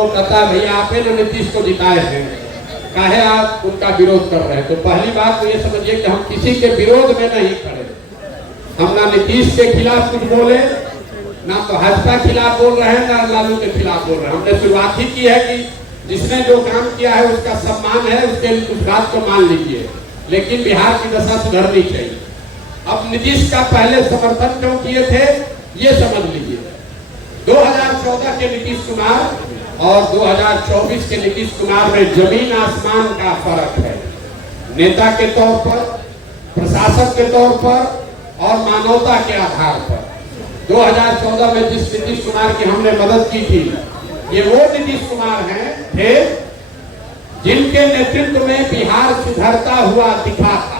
वो कहता है भैया आपने ना नीतीश को जिताए हैं, काहे आप उनका विरोध कर रहे हैं। तो पहली बात तो ये समझिए कि हम किसी के विरोध में नहीं खड़े, हम ना नीतीश के खिलाफ कुछ बोले, ना तो भाजपा खिलाफ बोल रहे हैं, ना लालू के खिलाफ बोल रहे हैं। हमने शुरुआत ही की है कि जिसने जो काम किया है उसका सम्मान है, उसके उस बात को मान लीजिए, लेकिन बिहार की दशा सुधरनी चाहिए। अब नीतीश का पहले समर्थन क्यों किए थे ये समझ लीजिए। 2014 के नीतीश कुमार और 2024 के नीतीश कुमार में जमीन आसमान का फर्क है। नेता के तौर पर, प्रशासक के तौर पर और मानवता के आधार पर 2014 में जिस नीतीश कुमार की हमने मदद की थी, ये वो नीतीश कुमार थे जिनके नेतृत्व में बिहार सुधरता हुआ दिखा था।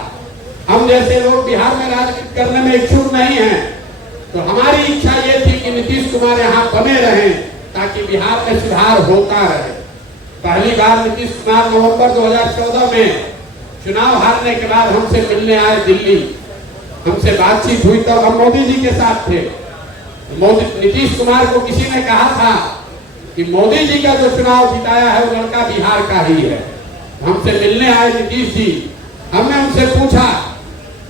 हम जैसे लोग बिहार में राजनीति करने में इच्छुक नहीं हैं, तो हमारी इच्छा ये थी कि नीतीश कुमार यहाँ बने रहें ताकि बिहार में सुधार होता रहे। पहली बार नीतीश कुमार नवंबर 2014 में चुनाव हारने के बाद हमसे मिलने आए दिल्ली, हमसे बातचीत हुई, तब हम मोदी जी के साथ थे। नीतीश कुमार को किसी ने कहा था कि मोदी जी का जो चुनाव जिताया है वो लड़का बिहार का ही है। हमसे मिलने आए नीतीश जी, हमने उनसे पूछा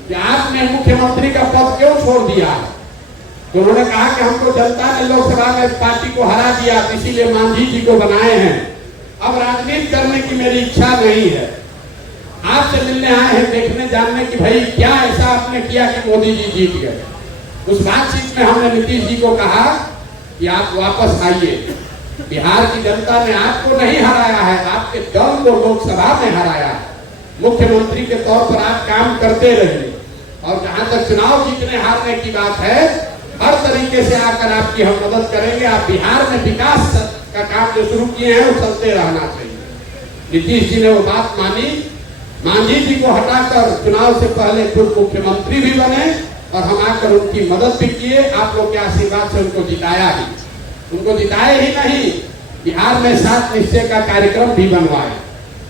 कि आपने मुख्यमंत्री का पद क्यों छोड़ दिया, तो उन्होंने कहा कि हमको जनता ने लोकसभा में पार्टी को हरा दिया, इसीलिए मांझी जी को बनाए हैं, अब राजनीति करने की मेरी इच्छा नहीं है। आपसे मिलने आए हैं देखने जानने की भाई क्या ऐसा आपने किया कि मोदी जी जीत गए। उस बातचीत में हमने नीतीश जी को कहा कि आप वापस आइए, बिहार की जनता ने आपको नहीं हराया है, आपके दल को लोकसभा में हराया है। मुख्यमंत्री के तौर पर आप काम करते रहिए, और जहां तक चुनाव जीतने हारने की बात है, हर तरीके से आकर आपकी हम मदद करेंगे। आप बिहार में विकास का काम जो शुरू किए हैं वो चलते रहना चाहिए। नीतीश जी ने वो बात मानी, मांझी जी को हटाकर चुनाव से पहले खुद मुख्यमंत्री भी बने और हम आकर उनकी मदद भी किए। आप लोग के आशीर्वाद से उनको जिताया ही, उनको जिताए ही नहीं, बिहार में 7 निश्चय का कार्यक्रम भी बनवाए,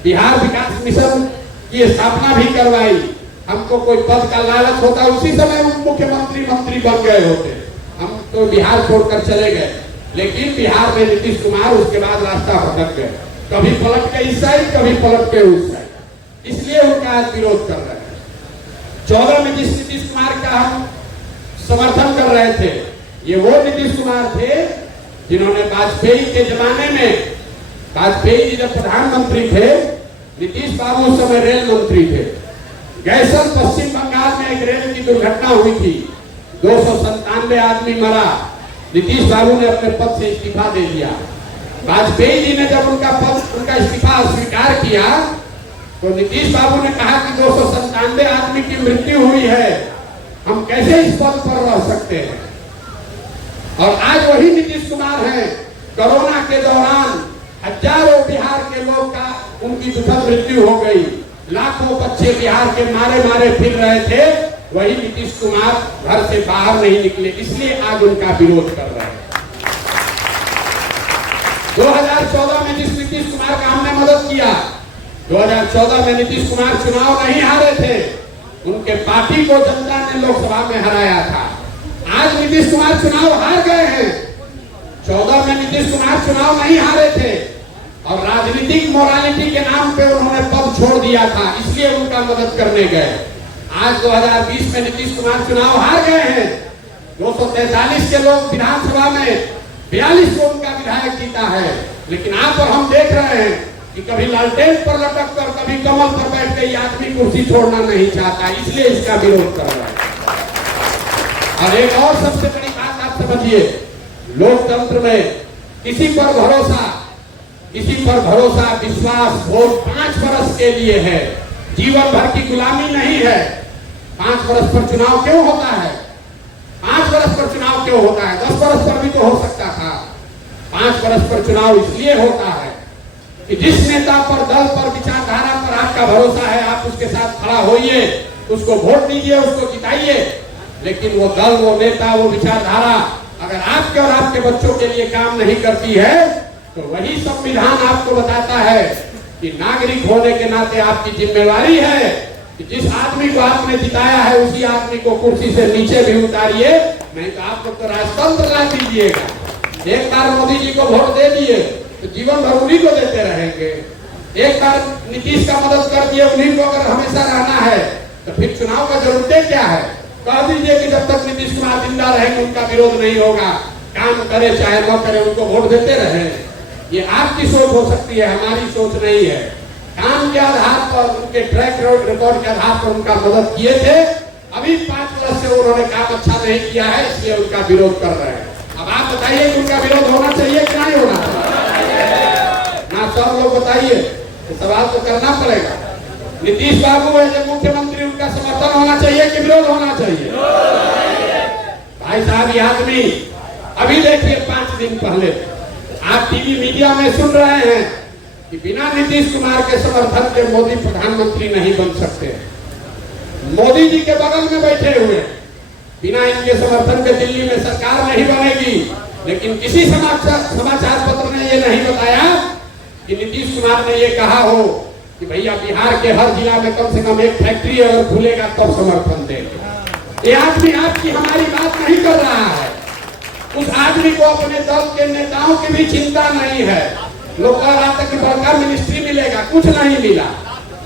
बिहार विकास मिशन की स्थापना भी करवाई। हमको कोई पद का लालच होता उसी समय मुख्यमंत्री मंत्री बन गए होते, हम तो बिहार छोड़कर चले गए। लेकिन बिहार में नीतीश कुमार उसके बाद रास्ता भटक गए, कभी पलट के इस साइड, कभी पलट के उस साइड, इसलिए उनका आज विरोध कर रहे हैं। 14 में जिस नीतीश कुमार का हम समर्थन कर रहे थे, ये वो नीतीश कुमार थे जिन्होंने वाजपेयी के जमाने में, वाजपेयी जी जब प्रधानमंत्री थे, नीतीश बाबू उस समय रेल मंत्री थे। गैसल पश्चिम बंगाल में एक रेल की दुर्घटना हुई थी, 297 आदमी मरा, नीतीश बाबू ने अपने पद से इस्तीफा दे दिया। वाजपेयी जी ने जब उनका इस्तीफा स्वीकार किया, तो नीतीश बाबू ने कहा कि 297 आदमी की मृत्यु हुई है, हम कैसे इस पद पर रह सकते हैं। और आज वही नीतीश कुमार हैं, कोरोना के दौरान हजारों बिहार के लोग का उनकी दुखद मृत्यु हो गई, लाखों बच्चे बिहार के मारे मारे फिर रहे थे, वही नीतीश कुमार घर से बाहर नहीं निकले, इसलिए आज उनका विरोध कर रहे हैं। 2014 में जिस नीतीश कुमार का हमने मदद किया, 2014 में नीतीश कुमार चुनाव नहीं हारे थे, उनके पार्टी को जनता ने लोकसभा में हराया था। आज नीतीश कुमार चुनाव हार गए हैं, 14 में नीतीश कुमार चुनाव नहीं हारे थे और राजनीतिक मोरालिटी के नाम पे उन्होंने पद छोड़ दिया था, इसलिए उनका मदद करने गए। आज 2020 में नीतीश कुमार चुनाव हार गए हैं, 243 के लोग विधानसभा में 42 को उनका विधायक जीता है, लेकिन आप और हम देख रहे हैं कि कभी लालटेन पर लटक कर, कभी कमल पर बैठ के आदमी कुर्सी छोड़ना नहीं चाहता, इसलिए इसका विरोध कर रहा है। और एक और सबसे बड़ी बात आप समझिए, लोकतंत्र में किसी पर भरोसा विश्वास वोट 5 वर्ष के लिए है, जीवन भर की गुलामी नहीं है। 5 वर्ष पर चुनाव क्यों होता है? 5 वर्ष पर चुनाव क्यों होता है? 10 वर्ष पर भी तो हो सकता था। 5 वर्ष पर चुनाव इसलिए होता है कि जिस नेता पर, दल पर, विचारधारा पर आपका भरोसा है, आप उसके साथ खड़ा होइए, उसको वोट दीजिए, उसको जिताइए। लेकिन वो दल, वो नेता, वो विचारधारा अगर आपके और आपके बच्चों के लिए काम नहीं करती है, तो वही संविधान आपको बताता है कि नागरिक होने के नाते आपकी जिम्मेवारी है कि जिस आदमी को आपने जिताया है उसी आदमी को कुर्सी से नीचे भी उतारिए, नहीं तो आप लोग तो राजतंत्र ला दीजिएगा। एक बार मोदी जी को वोट दे दिए, तो जीवन भर उन्हीं को देते रहेंगे। एक बार नीतीश का मदद कर दिए, उन्हीं को अगर हमेशा रहना है तो फिर चुनाव का जरूरत क्या है? कह दीजिए कि जब तक नीतीश कुमार जिंदा रहेंगे उनका विरोध नहीं होगा, काम करे चाहे न करे उनको वोट देते रहे। ये आपकी सोच हो सकती है, हमारी सोच नहीं है। काम के आधार पर, उनके ट्रैक रिकॉर्ड के आधार पर उनका मदद किए थे। अभी 5 वर्ष से उन्होंने काम अच्छा नहीं किया है, इसलिए उनका विरोध कर रहे हैं। अब आप बताइए कि उनका विरोध होना चाहिए कि नहीं होना चाहिए? ना सब लोग बताइए, तो सवाल तो करना पड़ेगा। नीतीश बाबू है जब मुख्यमंत्री, उनका समर्थन होना चाहिए कि विरोध होना चाहिए? भाई साहब, ये आदमी अभी देखिए 5 दिन पहले आप टीवी मीडिया में सुन रहे हैं कि बिना नीतीश कुमार के समर्थन के मोदी प्रधानमंत्री नहीं बन सकते। मोदी जी के बगल में बैठे हुए, बिना इनके समर्थन के दिल्ली में सरकार नहीं बनेगी। लेकिन किसी समाचार पत्र ने ये नहीं बताया कि नीतीश कुमार ने ये कहा हो कि भैया बिहार के हर जिला में कम से कम एक फैक्ट्री अगर खुलेगा तब समर्थन देंगे। ये आदमी आपकी हमारी बात नहीं कर रहा है। उस आदमी को अपने दल के नेताओं की भी चिंता नहीं है। लोग कह रहा था कि बड़का मिनिस्ट्री मिलेगा, कुछ नहीं मिला।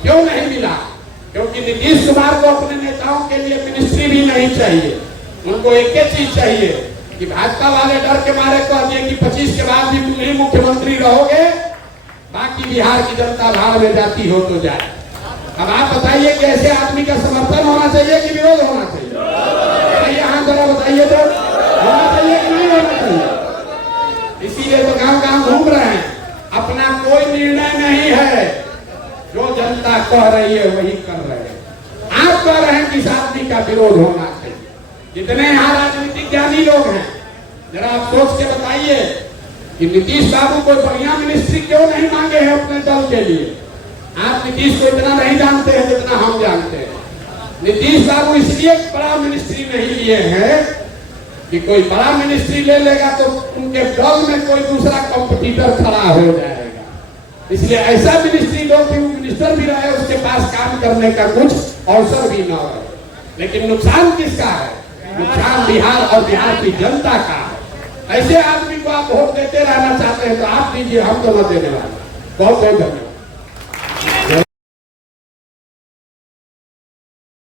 क्यों नहीं मिला? क्योंकि नीतीश कुमार को अपने नेताओं के लिए मिनिस्ट्री भी नहीं चाहिए। उनको एक ही चीज चाहिए कि भाजपा वाले डर के मारे कह दिए कि 25 के बाद भी तुम ही मुख्यमंत्री रहोगे, बाकी बिहार की जनता भाड़ में जाती हो तो जाए। अब आप बताइए कि ऐसे आदमी का समर्थन होना चाहिए कि विरोध होना चाहिए? यहाँ जरा बताइए तो, होना चाहिए कि नहीं होना चाहिए? इसीलिए तो गांव-गांव घूम रहे हैं। अपना कोई निर्णय नहीं है, जो जनता कह रही है वही कर रहे हैं। आप कह रहे हैं कि इस आदमी का विरोध होना चाहिए। जितने यहाँ राजनीतिक ज्ञानी लोग हैं, जरा आप सोच के बताइए कि नीतीश बाबू कोई बढ़िया मिनिस्ट्री क्यों नहीं मांगे हैं अपने दल के लिए? आप नीतीश को इतना नहीं जानते हैं जितना हम जानते हैं। नीतीश बाबू इसलिए बड़ा मिनिस्ट्री नहीं लिए हैं कि कोई बड़ा मिनिस्ट्री ले लेगा तो उनके दल में कोई दूसरा कंपटीटर खड़ा हो जाएगा। इसलिए ऐसा मिनिस्ट्री दो कि मिनिस्टर भी रहे, उसके पास काम करने का कुछ अवसर भी न रहे। लेकिन नुकसान किसका है? नुकसान बिहार और बिहार की जनता का है। ऐसे आदमी को आप वोट देते रहना चाहते हैं तो आप दीजिए, हम तो न देने वाले। बहुत बहुत धन्यवाद।